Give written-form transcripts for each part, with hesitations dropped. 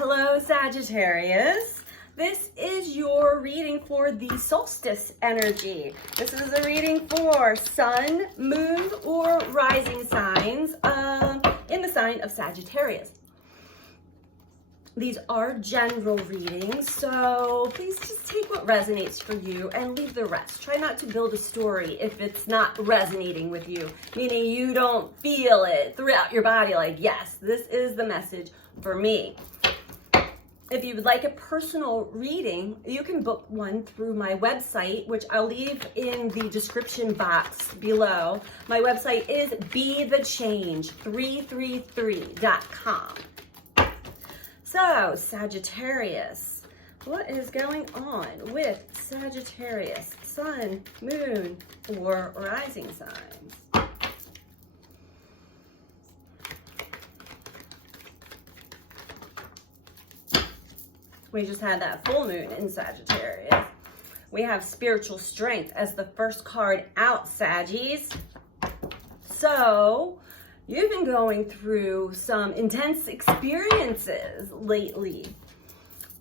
Hello, Sagittarius. This is your reading for the solstice energy. This is a reading for sun, moon, or rising signs in the sign of Sagittarius. These are general readings, so please just take what resonates for you and leave the rest. Try not to build a story if it's not resonating with you, meaning you don't feel it throughout your body like, yes, this is the message for me. If you would like a personal reading, you can book one through my website, which I'll leave in the description box below. My website is BeTheChange333.com. So, Sagittarius, what is going on with Sagittarius, sun, moon, or rising signs? We just had that full moon in Sagittarius. We have spiritual strength as the first card out, Saggies. So, you've been going through some intense experiences lately.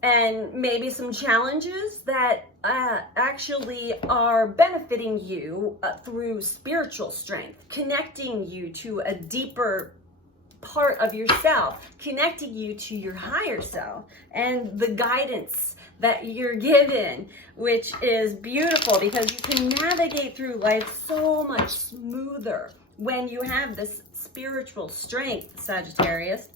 And maybe some challenges that actually are benefiting you through spiritual strength, connecting you to a deeper part of yourself, connecting you to your higher self and the guidance that you're given, which is beautiful because you can navigate through life so much smoother when you have this spiritual strength, Sagittarius.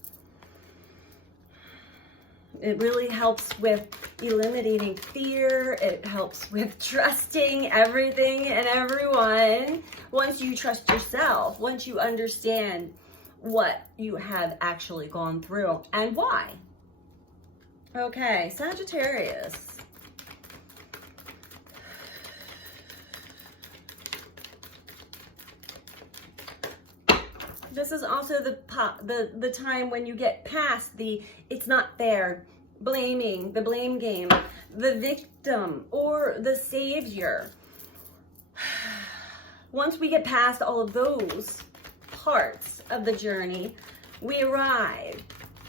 It really helps with eliminating fear. It helps with trusting everything and everyone. Once you trust yourself, once you understand what you have actually gone through and why. Okay, Sagittarius. This is also the time when you get past the it's not fair, blaming, the blame game, the victim or the savior. Once we get past all of those parts of the journey, we arrive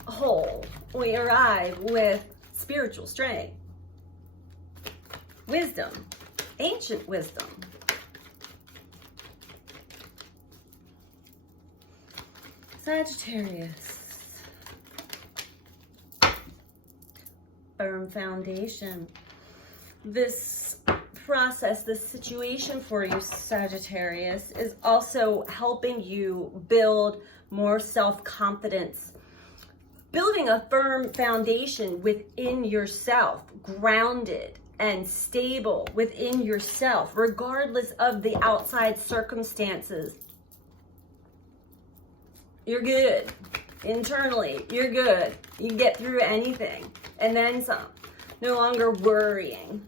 whole. We arrive with spiritual strength, wisdom, ancient wisdom. Sagittarius, firm foundation. This process, this situation for you, Sagittarius, is also helping you build more self-confidence, building a firm foundation within yourself, grounded and stable within yourself, regardless of the outside circumstances. You're good. Internally, you're good. You get through anything and then some. No longer worrying.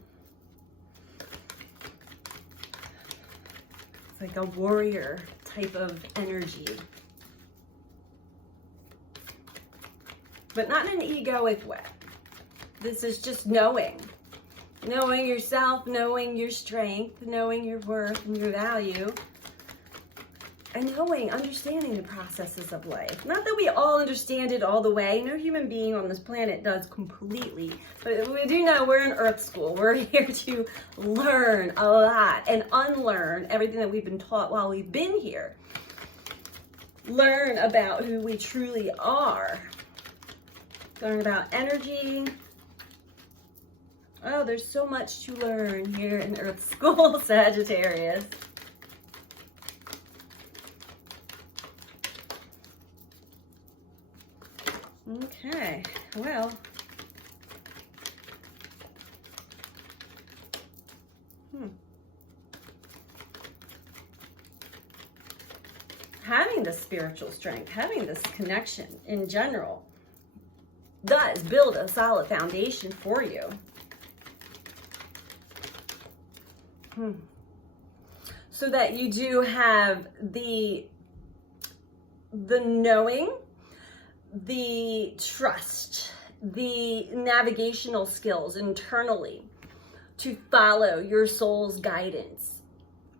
It's like a warrior type of energy. But not in an egoic way. This is just knowing. Knowing yourself, knowing your strength, knowing your worth and your value. And knowing, understanding the processes of life. Not that we all understand it all the way. No human being on this planet does completely. But we do know we're in Earth School. We're here to learn a lot and unlearn everything that we've been taught while we've been here. Learn about who we truly are. Learn about energy. Oh, there's so much to learn here in Earth School, Sagittarius. Okay, well, having this spiritual strength, having this connection in general does build a solid foundation for you. So that you do have the knowing, the trust, the navigational skills internally to follow your soul's guidance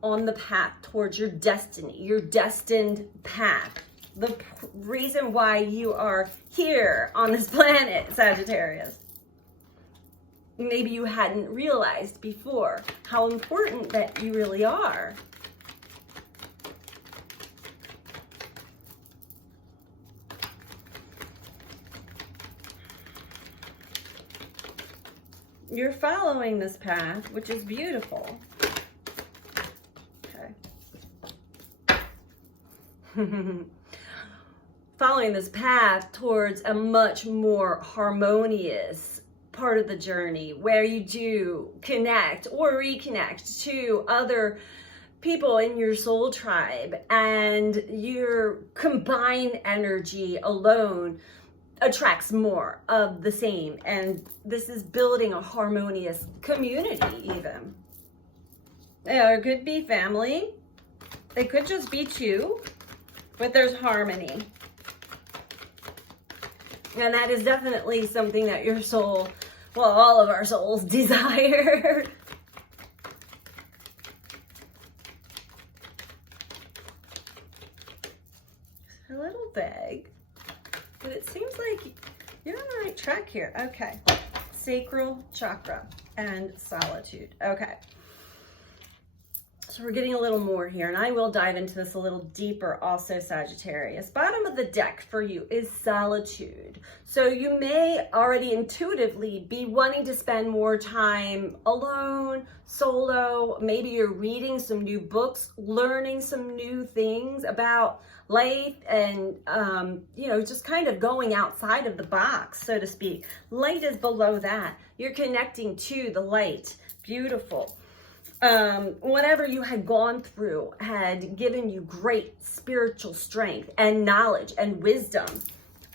on the path towards your destiny, your destined path. the reason why you are here on this planet, Sagittarius. Maybe you hadn't realized before how important that you really are. You're following this path, which is beautiful. Okay. Following this path towards a much more harmonious part of the journey where you do connect or reconnect to other people in your soul tribe, and your combined energy alone attracts more of the same, and this is building a harmonious community even. It could be family, it could just be two, but there's harmony. And that is definitely something that your soul, well, all of our souls desire. A little vague, but it seems like you're on the right track here. Okay, sacral chakra and solitude. Okay, so we're getting a little more here, and I will dive into this a little deeper also, Sagittarius. Bottom of the deck for you is solitude. So you may already intuitively be wanting to spend more time alone, solo. Maybe you're reading some new books, learning some new things about life, and you know, just kind of going outside of the box, so to speak. Light is below that. You're connecting to the light. Beautiful. Whatever you had gone through had given you great spiritual strength and knowledge and wisdom,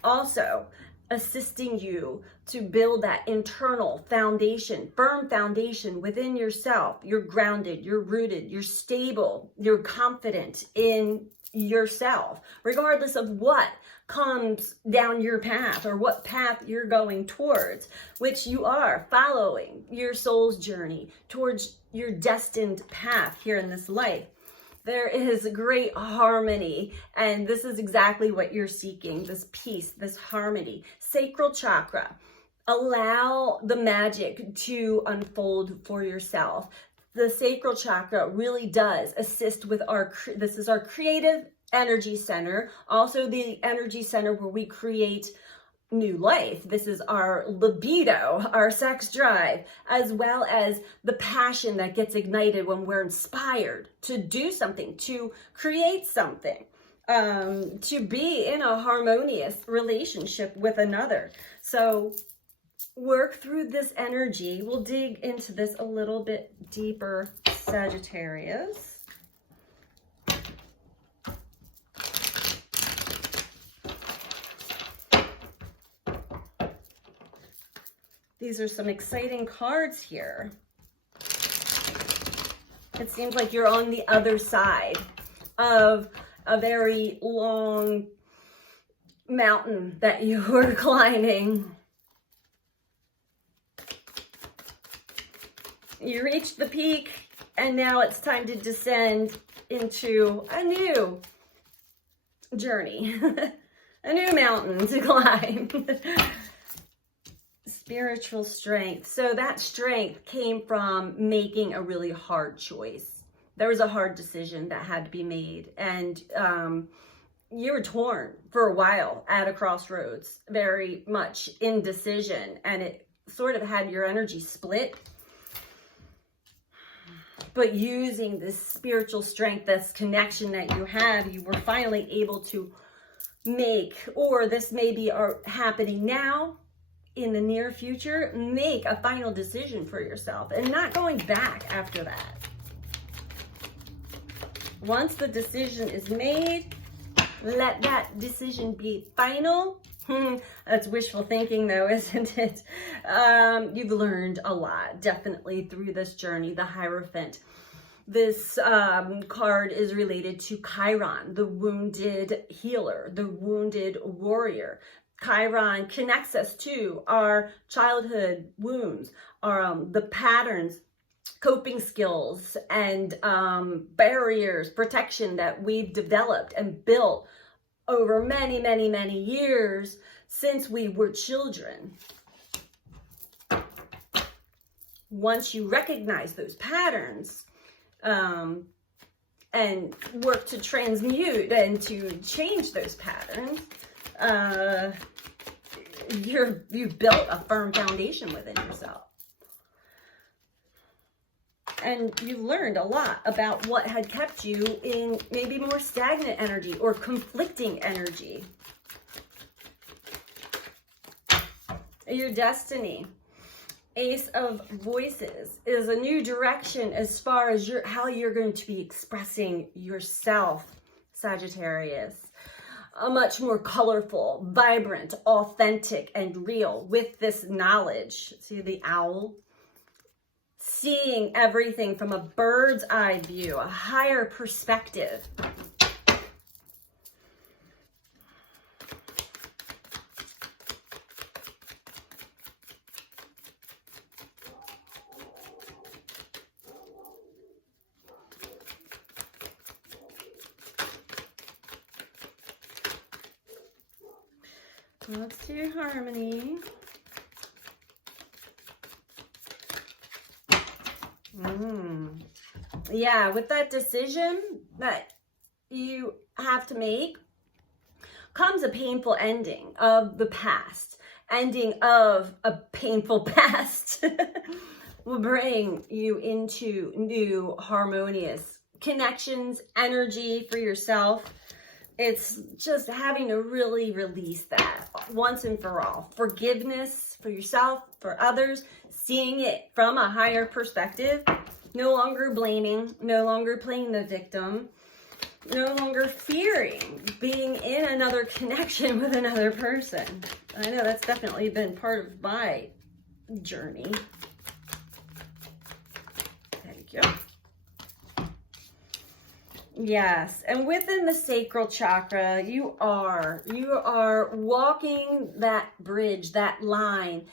also assisting you to build that internal foundation, firm foundation within yourself. You're grounded, you're rooted, you're stable, you're confident in yourself, regardless of what comes down your path or what path you're going towards, which you are following your soul's journey towards your destined path here in this life. There is great harmony, and this is exactly what you're seeking, this peace, this harmony. Sacral chakra. Allow the magic to unfold for yourself. The sacral chakra really does assist with this is our creative energy center, also the energy center where we create new life. This is our libido, our sex drive, as well as the passion that gets ignited when we're inspired to do something, to create something, to be in a harmonious relationship with another. So work through this energy. We'll dig into this a little bit deeper, Sagittarius. These are some exciting cards here. It seems like you're on the other side of a very long mountain that you were climbing. You reached the peak, and now it's time to descend into a new journey, a new mountain to climb. Spiritual strength. So that strength came from making a really hard choice. There was a hard decision that had to be made, and you were torn for a while at a crossroads, very much indecision, and it sort of had your energy split. But using this spiritual strength, this connection that you have, you were finally able to make, or this may be happening now, in the near future, make a final decision for yourself and not going back after that. Once the decision is made, let that decision be final. That's wishful thinking though, isn't it? You've learned a lot, definitely, through this journey, the Hierophant. This card is related to Chiron, the wounded healer, the wounded warrior. Chiron connects us to our childhood wounds, the patterns, coping skills, and barriers, protection that we've developed and built over many, many, many years since we were children. Once you recognize those patterns, and work to transmute and to change those patterns, you've built a firm foundation within yourself. And you've learned a lot about what had kept you in maybe more stagnant energy or conflicting energy. Your destiny, Ace of Voices, is a new direction as far as how you're going to be expressing yourself, Sagittarius. A much more colorful, vibrant, authentic, and real with this knowledge. See the owl? Seeing everything from a bird's eye view, a higher perspective. Let's do harmony. Yeah, with that decision that you have to make comes a painful ending of the past. Ending of a painful past will bring you into new harmonious connections, energy for yourself. It's just having to really release that once and for all. Forgiveness for yourself, for others, seeing it from a higher perspective, no longer blaming, no longer playing the victim, no longer fearing being in another connection with another person. I know that's definitely been part of my journey. Thank you. Yes, and within the sacral chakra, you are walking that bridge, that line.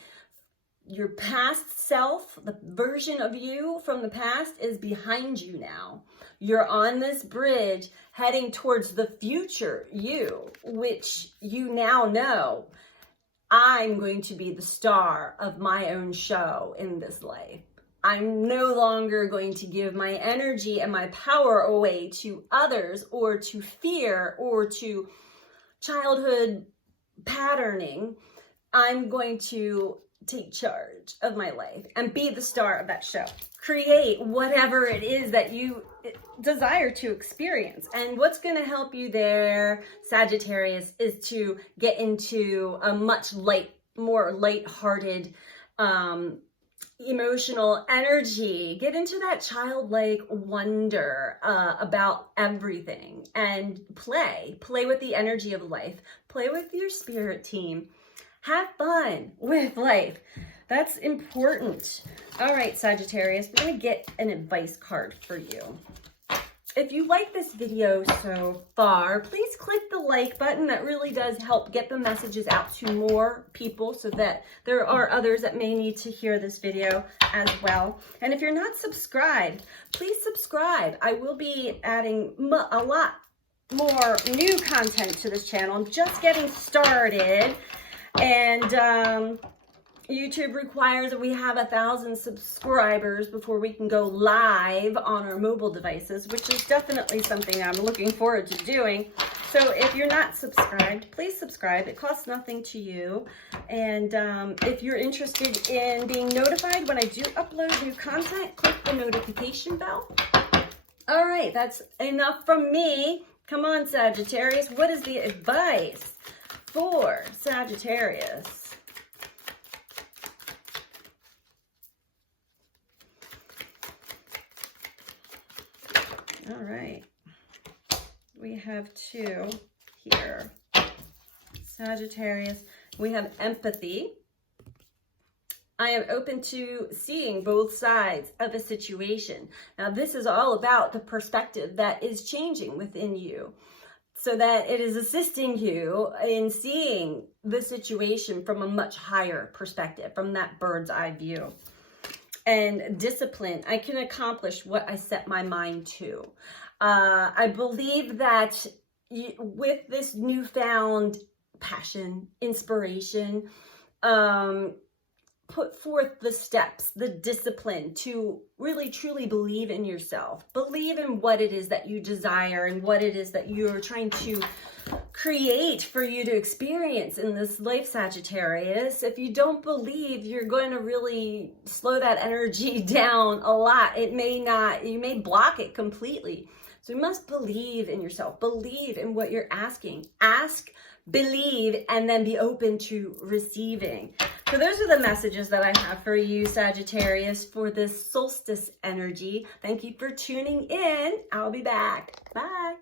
Your past self, the version of you from the past, is behind you now. You're on this bridge heading towards the future you, which you now know, I'm going to be the star of my own show in this life. I'm no longer going to give my energy and my power away to others or to fear or to childhood patterning. I'm going to take charge of my life and be the star of that show. Create whatever it is that you desire to experience. And what's going to help you there, Sagittarius, is to get into a much more lighthearted, emotional energy. Get into that childlike wonder about everything and play with the energy of life. Play with your spirit team. Have fun with life. That's important. All right, Sagittarius, we're going to get an advice card for you. If you like this video so far, please click the like button. That really does help get the messages out to more people so that there are others that may need to hear this video as well. And if you're not subscribed, please subscribe. I will be adding a lot more new content to this channel. I'm just getting started. And YouTube requires that we have 1,000 subscribers before we can go live on our mobile devices, which is definitely something I'm looking forward to doing. So if you're not subscribed, please subscribe. It costs nothing to you. And if you're interested in being notified when I do upload new content, click the notification bell. All right, that's enough from me. Come on, Sagittarius. What is the advice for Sagittarius? All right, we have two here. Sagittarius, we have empathy. I am open to seeing both sides of a situation. Now, this is all about the perspective that is changing within you, so that it is assisting you in seeing the situation from a much higher perspective, from that bird's eye view. And discipline, I can accomplish what I set my mind to. I believe that with this newfound passion, inspiration, put forth the steps, the discipline to really truly believe in yourself. Believe in what it is that you desire and what it is that you're trying to create for you to experience in this life, Sagittarius. If you don't believe, you're going to really slow that energy down a lot. It may not, you may block it completely. So you must believe in yourself. Believe in what you're asking. Ask, believe, and then be open to receiving. So those are the messages that I have for you, Sagittarius, for this solstice energy. Thank you for tuning in. I'll be back. Bye.